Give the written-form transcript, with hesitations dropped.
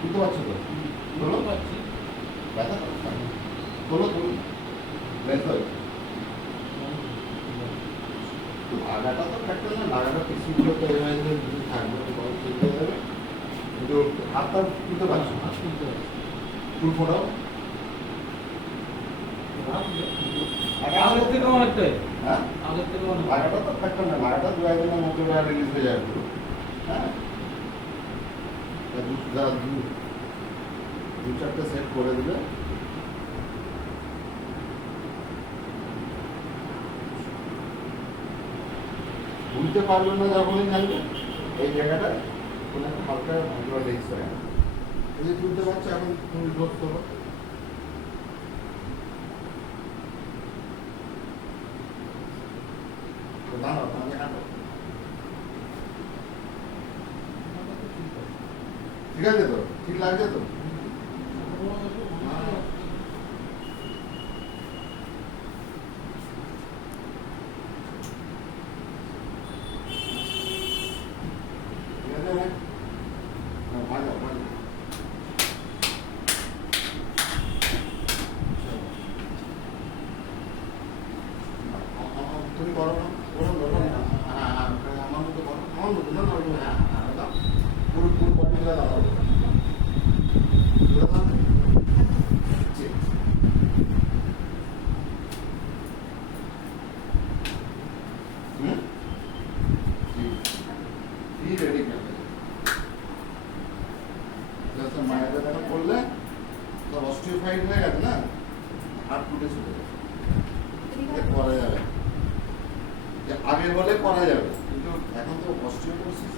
বুঝতে পারছো তো? বলো পাচ্ছি। ব্যথা বলো তুমি ব্যথা লাগাটা তো ফ্যাক্টর না, লাগাটা পিসিগুলো তো এই হয়ে থাকবে, তোমার ঠিক হয়ে যাবে। কিন্তু হাতটা তুলতে পারছো না, ফুল ফোটাও আগের থেকে অনেকটাই। হ্যাঁ, আগের থেকে অনেক। লাগাটা তো ফ্যাক্টর না, লাগাটা দু একদিনের মধ্যে রিলিজ হয়ে যাবে পুরো। হ্যাঁ, দু চারটে সেট করে দিলে বুঝতে পারবে না যখনই জানবে এই জায়গাটা কোনো একটা হালকা ভালো লেগেছে হয়। এই যে তুলতে পারছো এখন তুমি ডোজ করো। দাঁড়াও, আমি হাঁটো। ঠিক আছে তো? ঠিক লাগছে তো? হ্যাঁ। ঠিক আছে ভাই? হ্যাঁ, ভালো ভালো। তুমি করো না, করো না, হ্যাঁ হ্যাঁ, আমার মতো করো, আমার মতো না, হ্যাঁ হ্যাঁ, দাও পুরো পুরো বডিটা দাও। হুম, রেডি করতে মায়ের ব্যথাটা করলে সব অস্টিওফাইড হয়ে গেছে না, হাত ফুটে চলে যাবে, করা যাবে। আগে বলে করা যাবে, কিন্তু এখন তো অস্টিওপোরোসিস